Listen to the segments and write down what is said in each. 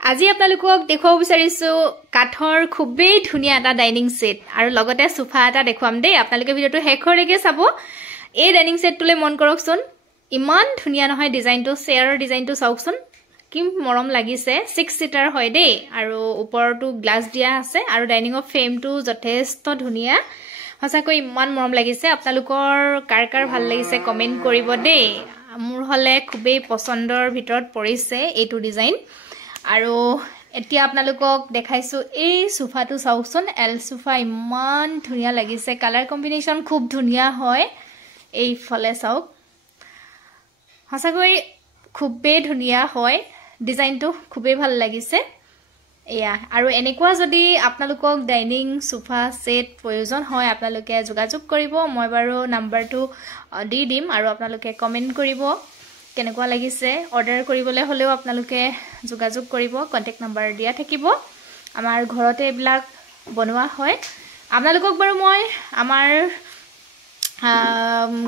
আজি আপোনালোকক দেখুৱাব বিচাৰিছো কাঠৰ খুবেই ধুনীয়া এটা ডাইনিং সেট আৰু লগতে সোফা এটা দেখুৱাম দেই আপোনালোকে ভিডিওটো শেষলৈকে চাব এই ডাইনিং সেটটোলে মন কৰকচোন ইমান ধুনীয়া নহয় ডিজাইনটো চেয়াৰৰ ডিজাইনটো চাওকচোন কি মৰম লাগিছে 6 সিটাৰ হয় দেই আৰু ওপৰটো গ্লাছ দিয়া আছে আৰু ডাইনিংৰ ফ্ৰেমটো যথেষ্ট ধুনীয়া হসাকৈ ইমান মৰম লাগিছে আপোনালোকৰ কাৰ ভাল লাগিছে কমেন্ট কৰিব দেই মোৰ হলে খুবেই পছন্দৰ ভিতৰত পৰিছে এইটো ডিজাইন আৰু এতিয়া আপোনালোকক দেখাইছো এই সোফাটো চাওকচোন এল সোফা ইমান ধুনীয়া লাগিছে কালাৰ কম্বিনেশন খুব ধুনীয়া হয় এই ফলে চাওক হসাকৈ খুবেই ধুনীয়া হয় ডিজাইনটো খুবেই ভাল লাগিছে এয়া আৰু এনেকুৱা যদি আপোনালোকক ডাইনিং সোফা সেট প্ৰয়োজন হয় আপোনালোকে যোগাযোগ কৰিব মই বাৰু নাম্বাৰটো দি দিম আৰু আপোনালোকে কমেন্ট কৰিব কেনেকুৱা লাগিছে অৰ্ডাৰ কৰিবলৈ হলেও আপোনালোকে যোগাযোগ কৰিব কন্টাক্ট নাম্বাৰ দিয়া থাকিব আমাৰ ঘৰতে এইবিলাক বনোৱা হয় আপোনালোকক বাৰু মই আমাৰ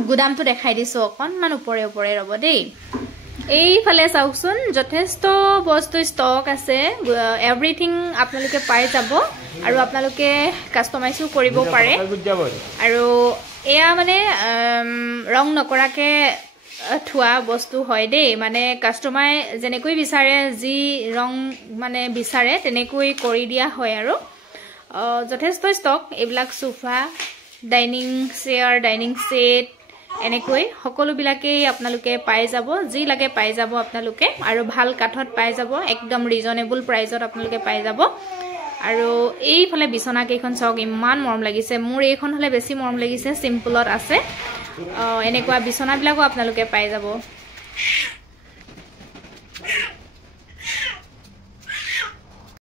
গুদামটো দেখাই দিছো অকনমান ওপৰে ৰব দেই এই ফালে চাওকচোন যথেষ্ট বস্তু ষ্টক আছে এভৰিথিং আপোনালোকে পাই যাব আৰু আপোনালোকে কাস্টমাইজও কৰিব পাৰে আৰু এয়া মানে ৰং নকৰাকে থোৱা বস্তু হয় দেই মানে কাস্টমাই যেনেকৈ বিচাৰে যি ৰং মানে বিচাৰে তেনেকৈ কৰি দিয়া হয় আৰু যথেষ্ট ষ্টক এইবিলাক sofa dining chair dining set এনেকৈ সকলো বিলাকে আপোনালোকে পাই যাব যি লাগে পাই যাব আপোনালোকে আৰু ভাল কাঠত পাই যাব একদম ৰিজনেবল প্ৰাইজত আপোনালোকে পাই যাব আৰু এই ফলে বিছনা কেইখন চাওক ইমান মৰম লাগিছে মোৰ এইখন হলে বেছি মৰম লাগিছে সিম্পলত আছে এনেকুৱা বিছনা বিলাকো আপোনালোকে পাই যাব